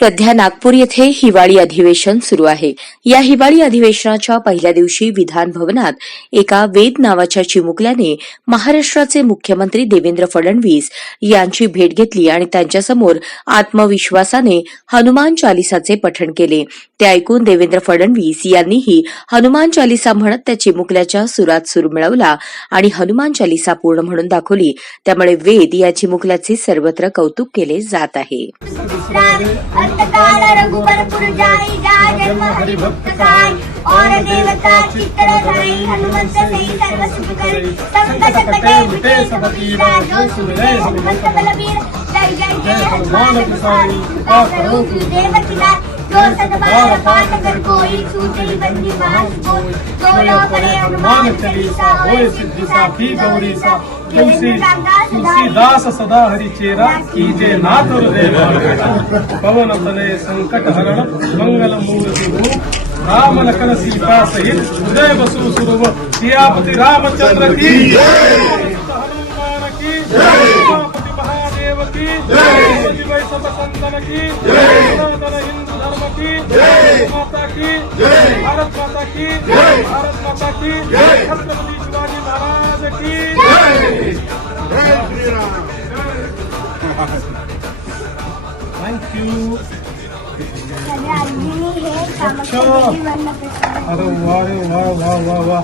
सध्या नागपूर येथे हिवाळी अधिवेशन सुरू आहे. या हिवाळी अधिवेशनाच्या पहिल्या दिवशी विधान भवनात एका वेद नावाच्या चिमुकल्याने महाराष्ट्राचे मुख्यमंत्री देवेंद्र फडणवीस यांची भेट घेतली आणि त्यांच्यासमोर आत्मविश्वासाने हनुमान चालिसाचे पठण केले. ते ऐकून देवेंद्र फडणवीस यांनीही हनुमान चालिसा म्हणत त्या चिमुकल्याच्या सुरात सूर मिळवला आणि हनुमान चालिसा पूर्ण म्हणून दाखवली. त्यामुळे वेद या चिमुकल्याचे सर्वत्र कौतुक केले जात आहे. अंतकाल रघुबर पुर जाई जा जन्म हरि भक्त काय और देवता चित्र धाई हनुमंत सही सर्व सुख करी संकट कटे मिटे सब पीरा जो सुने हनुमंत बलबीर जय जय जय हनुमान गोसाई कृपा करो देव की नाथ जो सतबार पाठ कर कोई छूटे बंदी मास कोई जो करे हनुमान चालीसा होय सिद्धि साखी गौरी सा तुलसी तुलसीदास सदा नाथ हृदय पवन तनय संकट हरण मंगल मूर्ति रूप राम लखन सीता सहित हृदय बसु सुरव सियापति रामचंद्र की हनुमान की जय महादेव की जय सब संतन की हिंदू की जय भारत माता की जय भारत माता की जय छत्रपति शिवाजी महाराज की. जय थँक्यू अरे वा रे वा वा वा वा.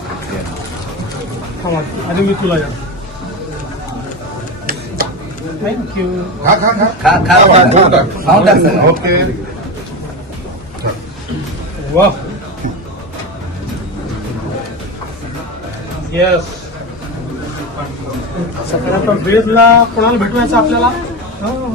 आधी मी तुला या थँक्यू खा खा ओके. वा येस सकाळी आता वेदला कोणाला भेटवायचं आपल्याला? हो.